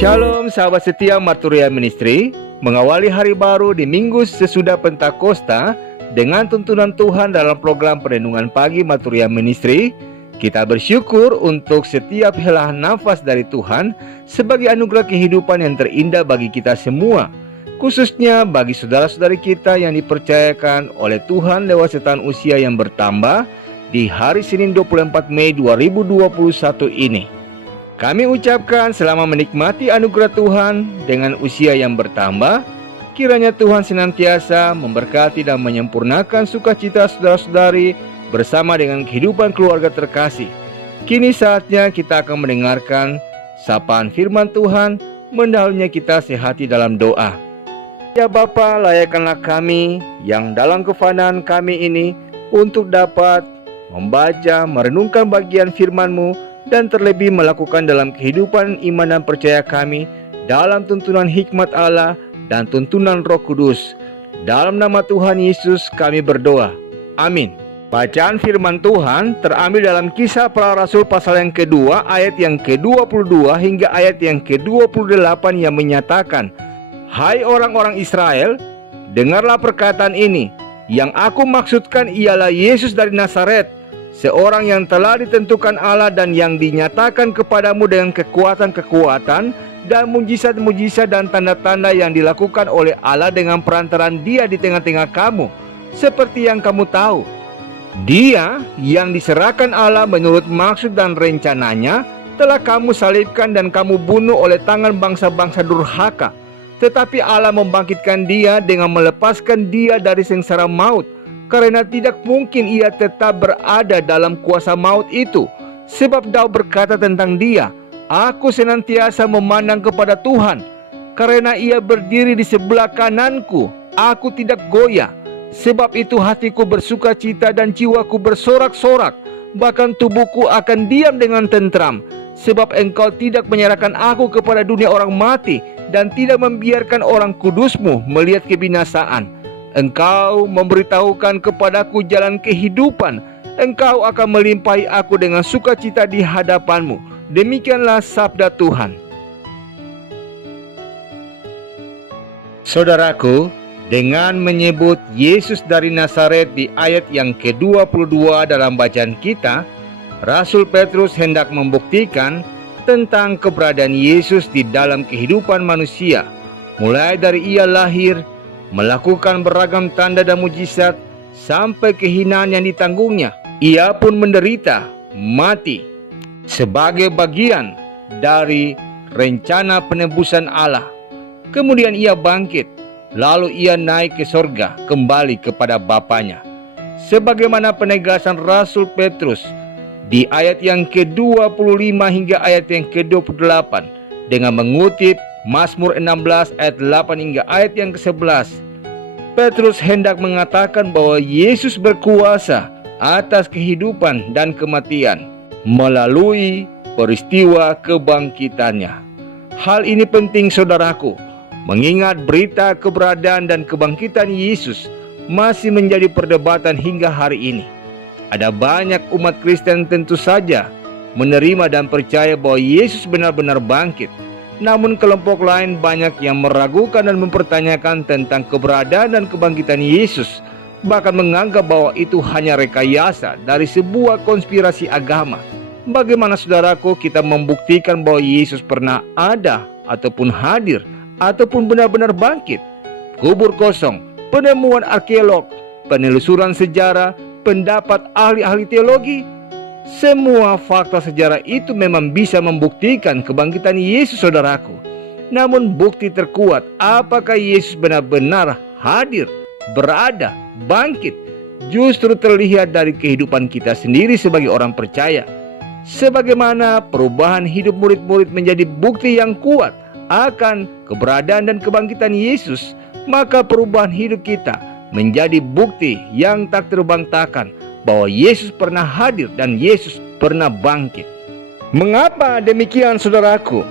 Shalom sahabat setia Marturia Ministry. Mengawali hari baru di minggu sesudah Pentakosta dengan tuntunan Tuhan dalam program Perenungan Pagi Marturia Ministry, kita bersyukur untuk setiap helaan nafas dari Tuhan sebagai anugerah kehidupan yang terindah bagi kita semua, khususnya bagi saudara-saudari kita yang dipercayakan oleh Tuhan lewat setan usia yang bertambah di hari Senin 24 Mei 2021 ini. Kami ucapkan selamat menikmati anugerah Tuhan dengan usia yang bertambah. Kiranya Tuhan senantiasa memberkati dan menyempurnakan sukacita saudara-saudari bersama dengan kehidupan keluarga terkasih. Kini saatnya kita akan mendengarkan sapaan firman Tuhan, mendahulunya kita sehati dalam doa. Ya Bapa, layakkanlah kami yang dalam kefanaan kami ini untuk dapat membaca, merenungkan bagian firman-Mu, dan terlebih melakukan dalam kehidupan iman dan percaya kami dalam tuntunan hikmat Allah dan tuntunan Roh Kudus. Dalam nama Tuhan Yesus kami berdoa. Amin. Bacaan firman Tuhan terambil dalam Kisah Para Rasul pasal yang kedua ayat yang ke-22 hingga ayat yang ke-28 yang menyatakan, "Hai orang-orang Israel, dengarlah perkataan ini. Yang aku maksudkan ialah Yesus dari Nazaret, seorang yang telah ditentukan Allah dan yang dinyatakan kepadamu dengan kekuatan-kekuatan dan mujizat-mujizat dan tanda-tanda yang dilakukan oleh Allah dengan perantaraan Dia di tengah-tengah kamu, seperti yang kamu tahu. Dia yang diserahkan Allah menurut maksud dan rencananya telah kamu salibkan dan kamu bunuh oleh tangan bangsa-bangsa durhaka. Tetapi Allah membangkitkan Dia dengan melepaskan Dia dari sengsara maut, karena tidak mungkin ia tetap berada dalam kuasa maut itu. Sebab Daud berkata tentang Dia, aku senantiasa memandang kepada Tuhan, karena Ia berdiri di sebelah kananku, aku tidak goyah. Sebab itu hatiku bersuka cita dan jiwaku bersorak-sorak, bahkan tubuhku akan diam dengan tentram. Sebab Engkau tidak menyerahkan aku kepada dunia orang mati, dan tidak membiarkan orang kudus-Mu melihat kebinasaan. Engkau memberitahukan kepadaku jalan kehidupan. Engkau akan melimpahi aku dengan sukacita di hadapan-Mu. Demikianlah sabda Tuhan." Saudaraku, dengan menyebut Yesus dari Nazaret di ayat yang ke-22 dalam bacaan kita, Rasul Petrus hendak membuktikan tentang keberadaan Yesus di dalam kehidupan manusia, mulai dari Ia lahir, melakukan beragam tanda dan mujizat, sampai kehinaan yang ditanggungnya. Ia pun menderita, mati, sebagai bagian dari rencana penebusan Allah. Kemudian Ia bangkit, lalu Ia naik ke sorga, kembali kepada Bapanya. Sebagaimana penegasan Rasul Petrus di ayat yang ke-25 hingga ayat yang ke-28 dengan mengutip Mazmur 16 ayat 8 hingga ayat yang ke-11, Petrus hendak mengatakan bahwa Yesus berkuasa atas kehidupan dan kematian melalui peristiwa kebangkitannya. Hal ini penting saudaraku, mengingat berita keberadaan dan kebangkitan Yesus masih menjadi perdebatan hingga hari ini. Ada banyak umat Kristen tentu saja menerima dan percaya bahwa Yesus benar-benar bangkit. Namun kelompok lain banyak yang meragukan dan mempertanyakan tentang keberadaan dan kebangkitan Yesus, bahkan menganggap bahwa itu hanya rekayasa dari sebuah konspirasi agama. Bagaimana saudaraku kita membuktikan bahwa Yesus pernah ada ataupun hadir ataupun benar-benar bangkit? Kubur kosong, penemuan arkeolog, penelusuran sejarah, pendapat ahli-ahli teologi, semua fakta sejarah itu memang bisa membuktikan kebangkitan Yesus saudaraku. Namun bukti terkuat apakah Yesus benar-benar hadir, berada, bangkit, justru terlihat dari kehidupan kita sendiri sebagai orang percaya. Sebagaimana perubahan hidup murid-murid menjadi bukti yang kuat akan keberadaan dan kebangkitan Yesus, maka perubahan hidup kita menjadi bukti yang tak terbantahkan bahwa Yesus pernah hadir dan Yesus pernah bangkit. Mengapa demikian saudaraku?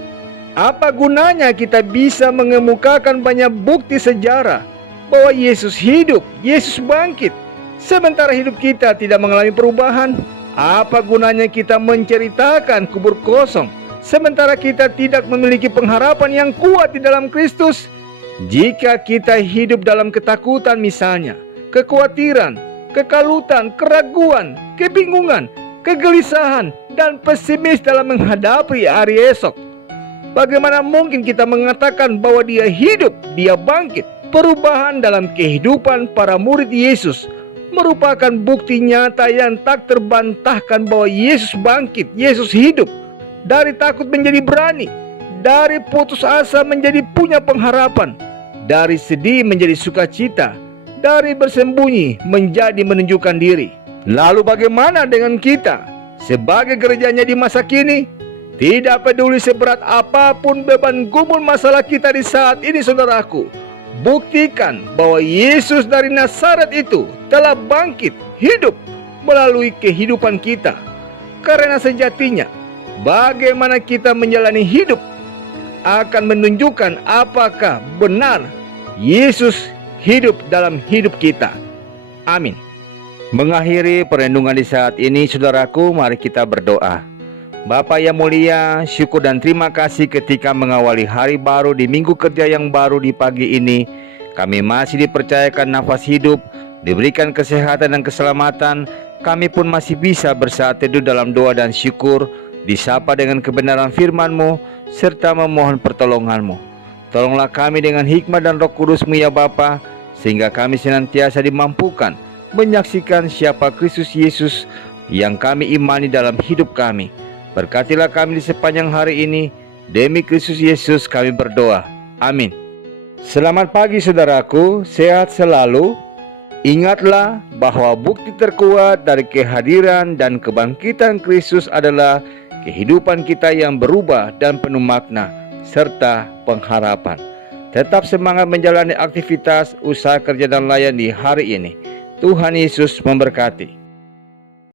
Apa gunanya kita bisa mengemukakan banyak bukti sejarah bahwa Yesus hidup, Yesus bangkit, sementara hidup kita tidak mengalami perubahan? Apa gunanya kita menceritakan kubur kosong, sementara kita tidak memiliki pengharapan yang kuat di dalam Kristus? Jika kita hidup dalam ketakutan misalnya, kekhawatiran, kekalutan, keraguan, kebingungan, kegelisahan, dan pesimis dalam menghadapi hari esok, bagaimana mungkin kita mengatakan bahwa dia hidup, dia bangkit? Perubahan dalam kehidupan para murid Yesus merupakan bukti nyata yang tak terbantahkan bahwa Yesus bangkit, Yesus hidup. Dari takut menjadi berani, dari putus asa menjadi punya pengharapan, dari sedih menjadi sukacita, dari bersembunyi menjadi menunjukkan diri. Lalu bagaimana dengan kita sebagai gerejanya di masa kini? Tidak peduli seberat apapun beban gumul masalah kita di saat ini, saudaraku, buktikan bahwa Yesus dari Nazaret itu telah bangkit, hidup melalui kehidupan kita. Karena sejatinya, bagaimana kita menjalani hidup akan menunjukkan apakah benar Yesus hidup dalam hidup kita. Amin. Mengakhiri perenungan di saat ini, saudaraku, mari kita berdoa. Bapa yang mulia, syukur dan terima kasih ketika mengawali hari baru di minggu kerja yang baru di pagi ini. Kami masih dipercayakan nafas hidup, diberikan kesehatan dan keselamatan. Kami pun masih bisa bersaat teduh dalam doa dan syukur, disapa dengan kebenaran firman-Mu, serta memohon pertolongan-Mu. Tolonglah kami dengan hikmat dan Roh Kudus-Mu ya Bapa, sehingga kami senantiasa dimampukan menyaksikan siapa Kristus Yesus yang kami imani dalam hidup kami. Berkatilah kami di sepanjang hari ini. Demi Kristus Yesus kami berdoa. Amin. Selamat pagi saudaraku, sehat selalu. Ingatlah bahwa bukti terkuat dari kehadiran dan kebangkitan Kristus adalah kehidupan kita yang berubah dan penuh makna, serta pengharapan. Tetap semangat menjalani aktivitas, usaha kerja dan layan di hari ini. Tuhan Yesus memberkati.